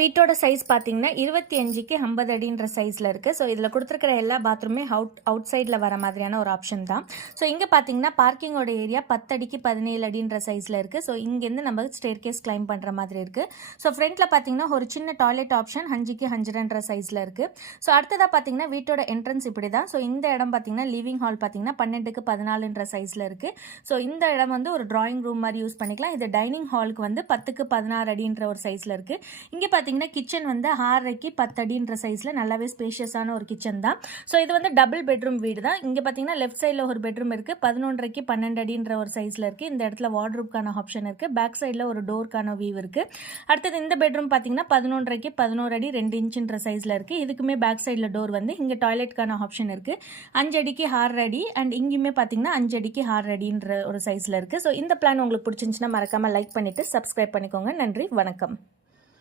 வீட்டோட சைஸ் பார்த்தீங்கன்னா 25க்கு 50 அடின்ற சைஸில் இருக்குது. ஸோ இதில் கொடுத்துருக்கிற எல்லா பாத்ரூமே அவுட் சைடில் வர மாதிரியான ஒரு ஆப்ஷன் தான். ஸோ இங்கே பார்த்தீங்கன்னா பார்க்கிங்கோட ஏரியா 10 அடிக்கு 17 அடின்ற சைஸில் இருக்குது. ஸோ இங்கேருந்து நம்ம ஸ்டேர் கேஸ் கிளைம் பண்ணுற மாதிரி இருக்குது. ஸோ ஃப்ரண்ட்டில் பார்த்தீங்கன்னா ஒரு சின்ன டாய்லெட் ஆப்ஷன் 5க்கு 5.5 சைஸில் இருக்குது. ஸோ அடுத்ததாக பார்த்தீங்கன்னா வீட்டோட என்ட்ரன்ஸ் இப்படி தான். ஸோ இந்த இடம் பார்த்தீங்கன்னா லிவிங் ஹால் பார்த்தீங்கன்னா 12க்கு 14 சைஸில் இருக்குது. ஸோ இந்த இடம் வந்து ஒரு டிராயிங் ரூம் மாதிரி யூஸ் பண்ணிக்கலாம். இது டைனிங் ஹாலுக்கு வந்து 10க்கு 16 அடின்ற ஒரு சைஸில் இருக்குது. இங்கே பார்த்தீங்கன்னா கிச்சன் வந்து 6.5க்கு 10 அடின்ற சைஸில் நல்லாவே ஸ்பேஷியஸான ஒரு கிச்சன் தான். ஸோ இது வந்து டபுள் பெட்ரூம் வீடு தான். இங்கே பார்த்தீங்கன்னா லெஃப்ட் சைடில் ஒரு பெட்ரூம் இருக்குது. 11.5க்கு 12 அடின்ற ஒரு சைஸில் இருக்குது. இந்த இடத்துல வார்ட்ரூப்கான ஆப்ஷன் இருக்குது. பேக் சைடில் ஒரு டோருக்கான வியூ இருக்குது. அடுத்தது இந்த பெட்ரூம் பார்த்தீங்கன்னா 11.5க்கு 11 அடி 2 இன்ச்சுன்ற சைஸில் இருக்குது. இதுக்குமே பேக் சைடில் டோர் வந்து இங்கே டாய்லெட்கான ஆப்ஷன் இருக்குது. 5 அடிக்கு 6 அடி அண்ட் இங்கேயுமே பார்த்தீங்கன்னா 5 அடிக்கு 6 அடின்ற ஒரு சைஸில் இருக்குது. ஸோ இந்த பிளான் உங்களுக்கு பிடிச்சிருந்துச்சுன்னா மறக்காமல் லைக் பண்ணிவிட்டு சப்ஸ்கிரைப் பண்ணிக்கோங்க. நன்றி, வணக்கம்.